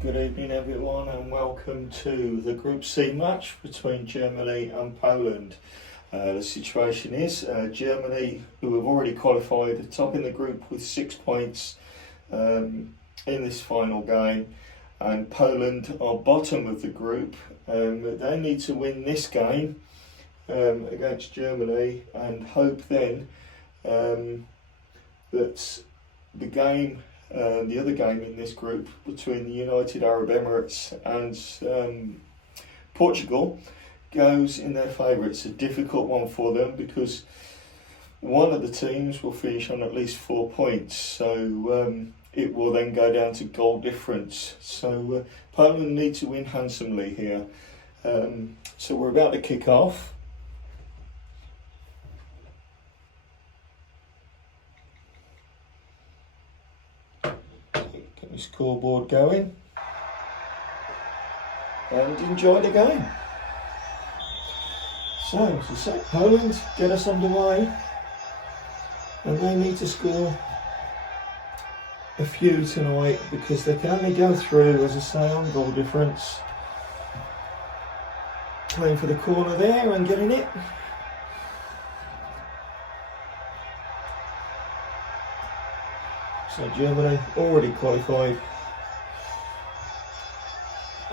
Good evening everyone and welcome to the Group C match between Germany and Poland. The situation is Germany, who have already qualified, are top in the group with 6 points in this final game, and Poland are bottom of the group. They need to win this game against Germany and hope then that the other game in this group between the United Arab Emirates and Portugal goes in their favour. It's a difficult one for them because one of the teams will finish on at least 4 points, so it will then go down to goal difference. So Poland need to win handsomely here. So we're about to kick off. Get the scoreboard going and enjoy the game. So, as I say, Poland get us underway, and they need to score a few tonight because they can only go through, as I say, on goal difference. Playing for the corner there and getting it. So Germany already qualified.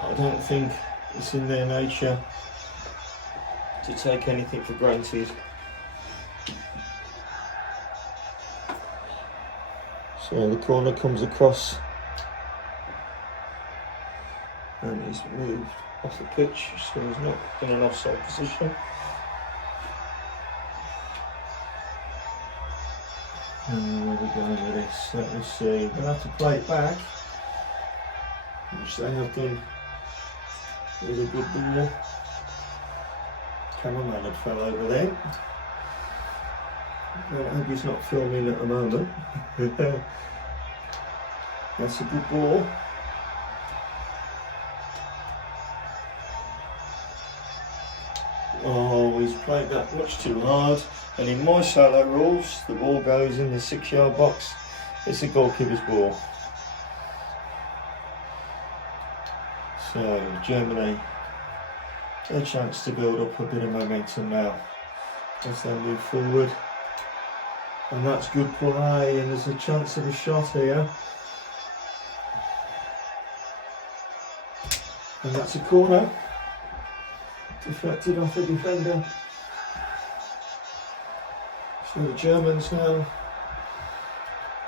I don't think it's in their nature to take anything for granted. So the corner comes across and he's moved off the pitch, so he's not in an offside position. And where are we going with this? Let me see. They'll have to play it back, which they have done with a good ball. Cameraman had fell over there. I hope he's not filming at the moment. That's a good ball. Oh, he's played that much too hard. And in my shallow rules, the ball goes in the 6-yard box. It's the goalkeeper's ball. So Germany, a chance to build up a bit of momentum now as they move forward. And that's good play, and there's a chance of a shot here. And that's a corner. Deflected off the defender. So the Germans now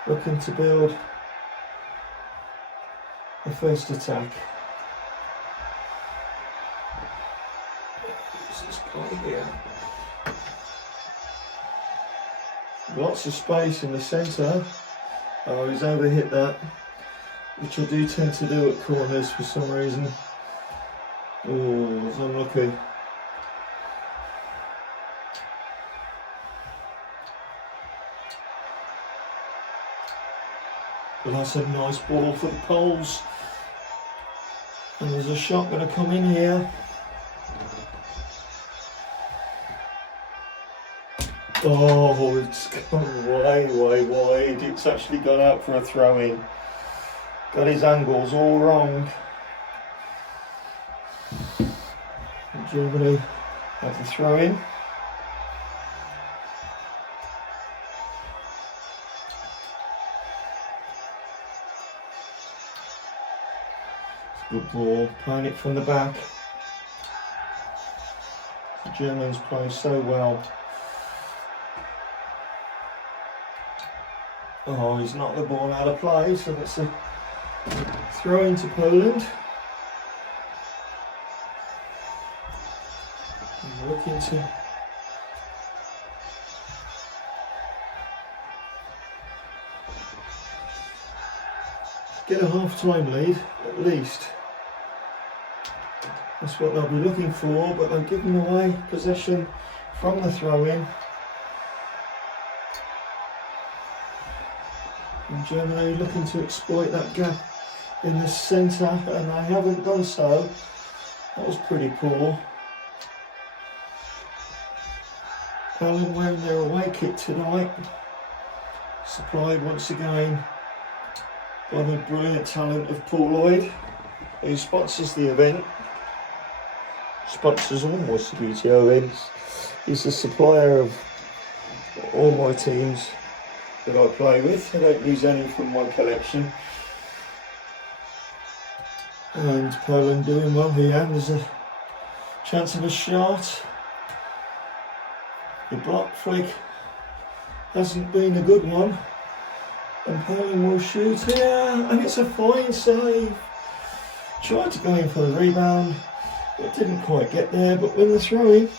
looking to build the first attack. What's this guy here? Lots of space in the centre. Oh, he's overhit that, which I do tend to do at corners for some reason. Oh, it's unlucky. But that's a nice ball for the Poles. And there's a shot going to come in here. Oh, it's gone way wide. It's actually gone out for a throw-in. Got his angles all wrong. And Germany have the throw-in. Good ball, playing it from the back. The Germans play so well. Oh, he's knocked the ball out of play, so that's a throw into Poland. And looking to get a half-time lead, at least. That's what they'll be looking for, but they've given away possession from the throw-in. And Germany looking to exploit that gap in the centre, and they haven't done so. That was pretty poor. Poland wearing their away kit tonight, supplied once again by the brilliant talent of Paul Lloyd. who sponsors the event, sponsors all my WTO events. He's the supplier of all my teams that I play with. I don't use any from my collection. And Poland doing well here. There's a chance of a shot. The block flick hasn't been a good one. And Poland will shoot here. And it's a fine save. Tried to go in for the rebound, but didn't quite get there. But when the throw in,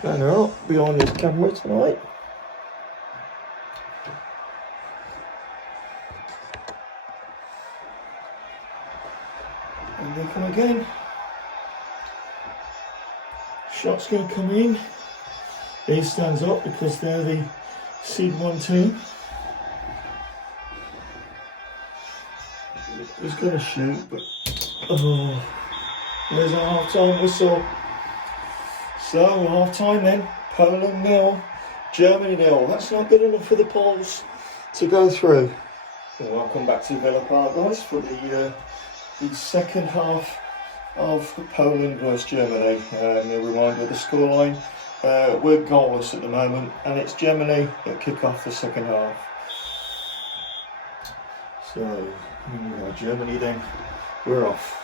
planner up behind this camera tonight. And they come again. Shot's going to come in. He stands up because they're the seed 1 team. He's going to shoot, but oh, there's a half-time whistle. So half-time then. Poland 0, Germany 0. That's not good enough for the Poles to go through. And welcome back to Villa Park, guys, for the second half of Poland versus Germany. A reminder of the scoreline. We're goalless at the moment, and it's Germany that kick off the second half. So, here we are, Germany then. We're off.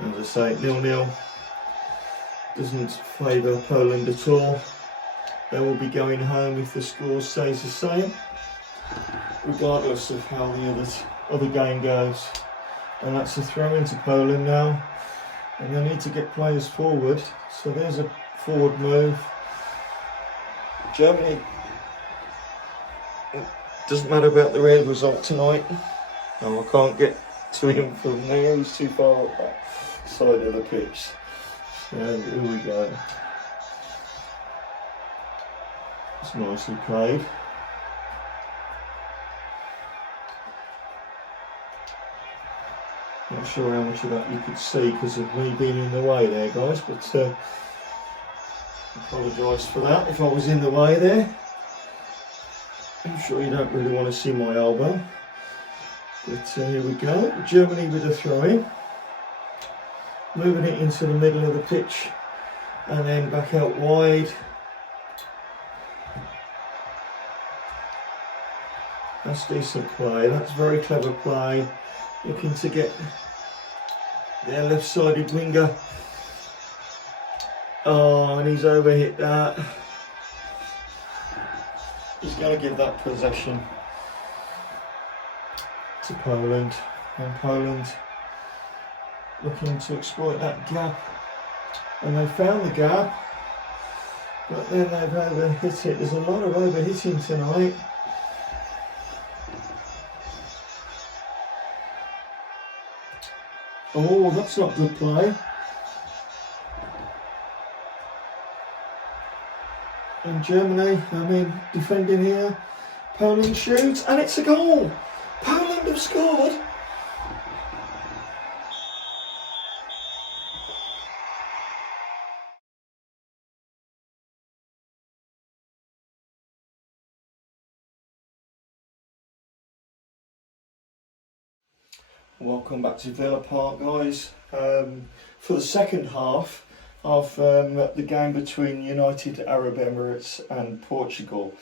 As I say, 0-0 doesn't favour Poland at all. They will be going home if the score stays the same, regardless of how the other game goes. And that's a throw into Poland now, and they need to get players forward. So there's a forward move. Germany, it doesn't matter about the real result tonight. No, I can't get to him from there, he's too far up that side of the pitch. So here we go. It's nicely played. Not sure how much of that you could see because of me being in the way there, guys, but apologise for that if I was in the way there. I'm sure you don't really want to see my elbow. But here we go. Germany with a throw-in. Moving it into the middle of the pitch and then back out wide. That's decent play. That's very clever play. Looking to get their left-sided winger. Oh, and he's overhit that. He's going to give that possession to Poland, and Poland looking to exploit that gap, and they found the gap, but then they've overhit it. There's a lot of overhitting tonight. Oh, that's not good play. And Germany, defending here. Poland shoots, and it's a goal. Poland have scored. Welcome back to Villa Park, guys. For the second half of the game between United Arab Emirates and Portugal.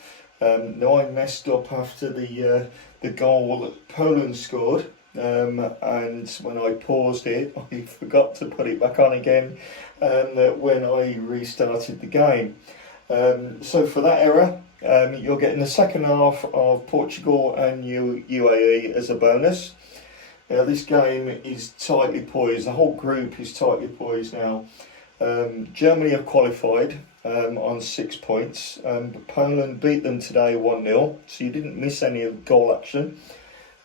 Now I messed up after the goal that Poland scored, and when I paused it, I forgot to put it back on again when I restarted the game. So for that error, you're getting the second half of Portugal and UAE as a bonus. Now this game is tightly poised, the whole group is tightly poised now. Germany have qualified on 6 points, but Poland beat them today 1-0, so you didn't miss any of goal action.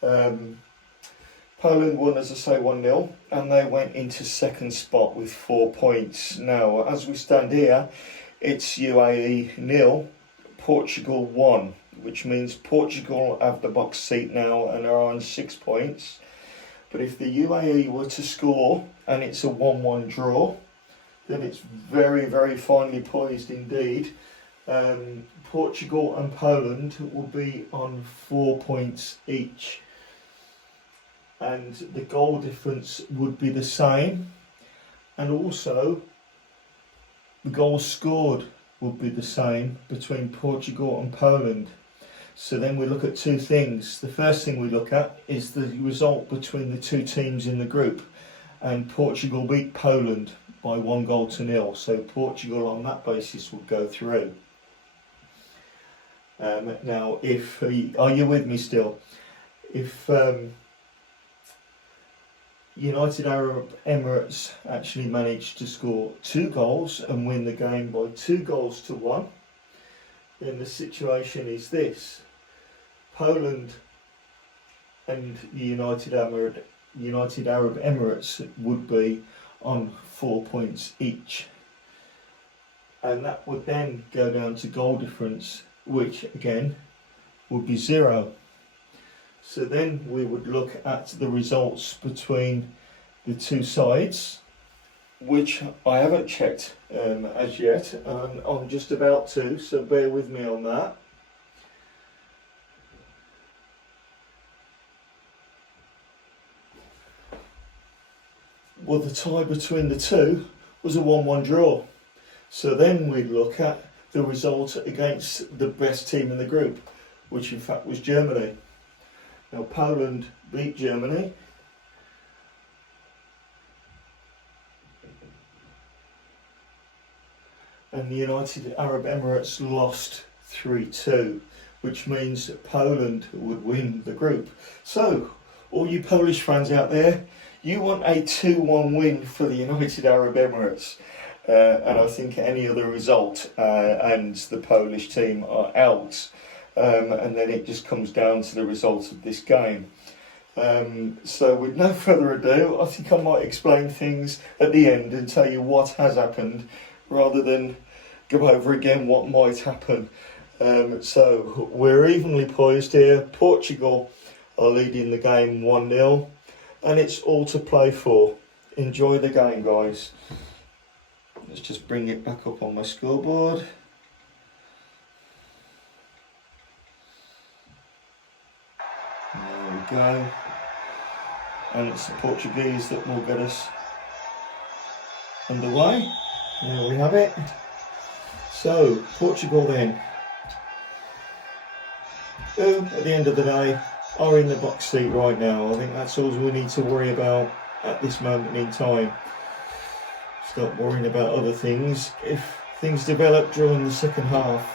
Poland won, as I say, 1-0, and they went into second spot with 4 points. Now, as we stand here, it's UAE 0, Portugal 1, which means Portugal have the box seat now and are on 6 points. But if the UAE were to score and it's a 1-1 draw, then it's very, very finely poised indeed. Portugal and Poland will be on 4 points each, and the goal difference would be the same, and also the goals scored would be the same between Portugal and Poland. So then we look at two things. The first thing we look at is the result between the two teams in the group, and Portugal beat Poland by 1-0, so Portugal on that basis would go through. Now, are you with me still? If United Arab Emirates actually managed to score 2 goals and win the game by 2-1, then the situation is this: Poland and the United Arab Emirates would be on 4 points each, and that would then go down to goal difference, which again would be 0. So then we would look at the results between the two sides, which I haven't checked as yet, and I'm just about to, so bear with me on that. Well, the tie between the two was a 1-1 draw. So then we'd look at the result against the best team in the group, which in fact was Germany. Now, Poland beat Germany, and the United Arab Emirates lost 3-2, which means that Poland would win the group. So, all you Polish fans out there, you want a 2-1 win for the United Arab Emirates. And I think any other result and the Polish team are out. And then it just comes down to the results of this game. So with no further ado, I think I might explain things at the end and tell you what has happened, rather than go over again what might happen. So we're evenly poised here. Portugal are leading the game 1-0, and it's all to play for. Enjoy the game, guys. Let's just bring it back up on my scoreboard. There we go. And it's the Portuguese that will get us underway. There we have it. So, Portugal then, who at the end of the day are in the box seat right now. I think that's all we need to worry about at this moment in time. Start worrying about other things if things develop during the second half.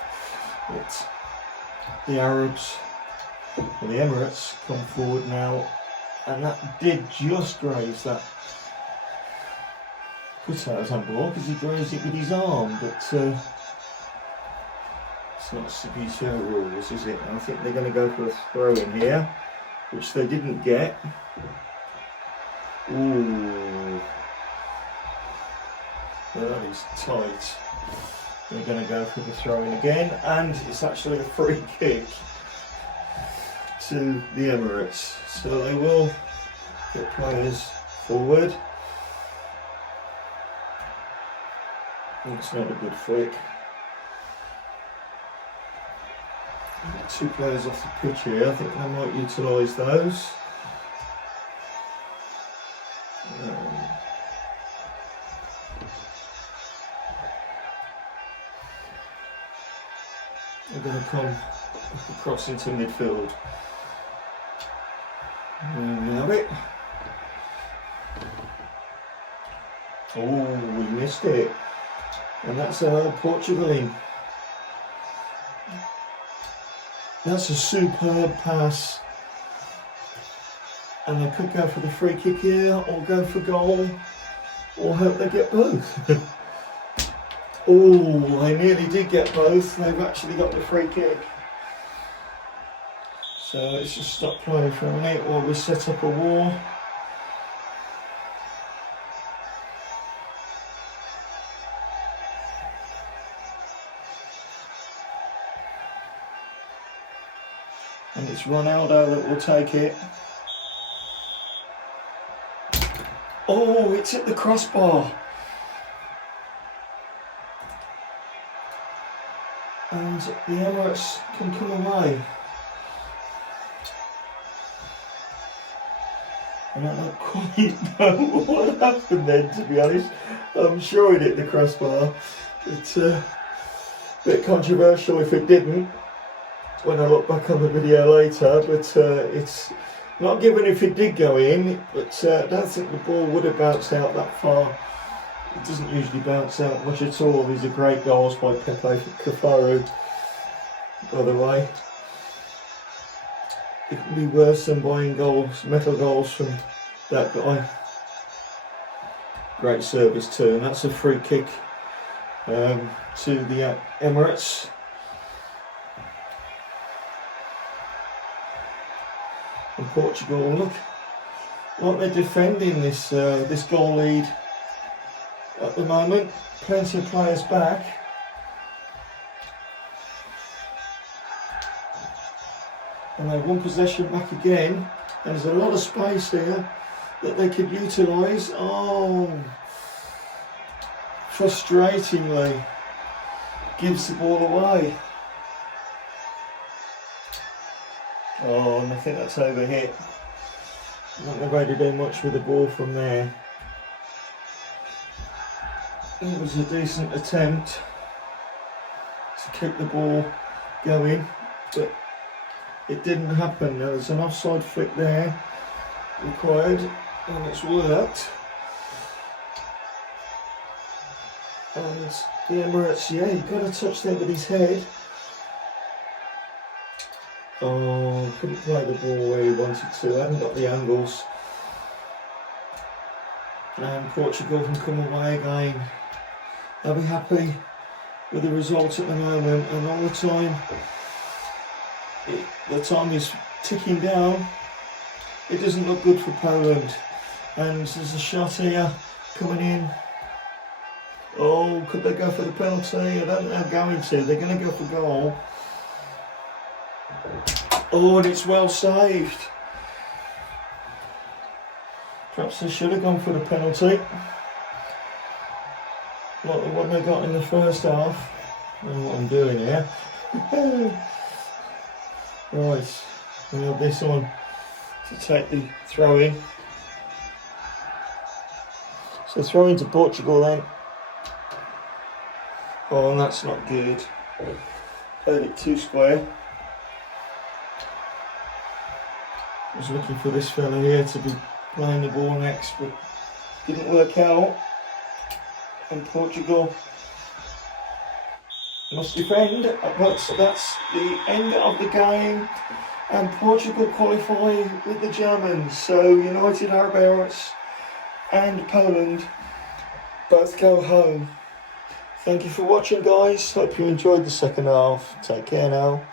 But the Arabs, or the Emirates, come forward now, and that did just graze that Cuta's handball, because he grazed it with his arm, but it's not Subito rules, is it? I think they're going to go for a throw in here, which they didn't get. Ooh. Well, that is tight. They're going to go for the throw in again, and it's actually a free kick to the Emirates. So they will get players forward. It's not a good flick. Two players off the pitch here. I think they might utilise those. They're going to come across into midfield. There we have it. Oh, we missed it. And that's Portugal in. That's a superb pass. And they could go for the free kick here, or go for goal, or hope they get both. Oh, they nearly did get both. They've actually got the free kick. So let's just stop playing for a minute while we set up a wall. And it's Ronaldo that will take it. Oh, it's at the crossbar. and the Emirates can come away. I don't quite know what happened then, to be honest. I'm sure he hit the crossbar. It's a bit controversial if it didn't, when I look back on the video later, but it's not given if it did go in, but I don't think the ball would have bounced out that far. It doesn't usually bounce out much at all. These are great goals by Pepe Cafaru, by the way. It can be worse than buying goals, metal goals from that guy. Great service too, and that's a free kick to the Emirates. And Portugal, look like they're defending this this goal lead at the moment. Plenty of players back. And they've one possession back again. And there's a lot of space here that they could utilise. Oh, frustratingly gives the ball away. Oh, and I think that's over hit. Not going to do much with the ball from there. It was a decent attempt to keep the ball going, but it didn't happen. There's an offside flick there required, and it's worked. And the Emirates, yeah, he got a touch there with his head. Oh, couldn't play the ball where he wanted to, hadn't got the angles. And Portugal can come away again. They'll be happy with the result at the moment, and all the time, the time is ticking down. It doesn't look good for Poland. And there's a shot here coming in. Oh, could they go for the penalty? I don't think they're going to. They're going to go for goal. Oh, and it's well saved. Perhaps they should have gone for the penalty. Like the one they got in the first half. I don't know what I'm doing here. Right, we have this one to take the throw in. So throw into Portugal then. Oh, and that's not good. Played it too square. I was looking for this fella here to be playing the ball next, but didn't work out. And Portugal must defend, but that's the end of the game. And Portugal qualify with the Germans. So United Arab Emirates and Poland both go home. Thank you for watching, guys. Hope you enjoyed the second half. Take care now.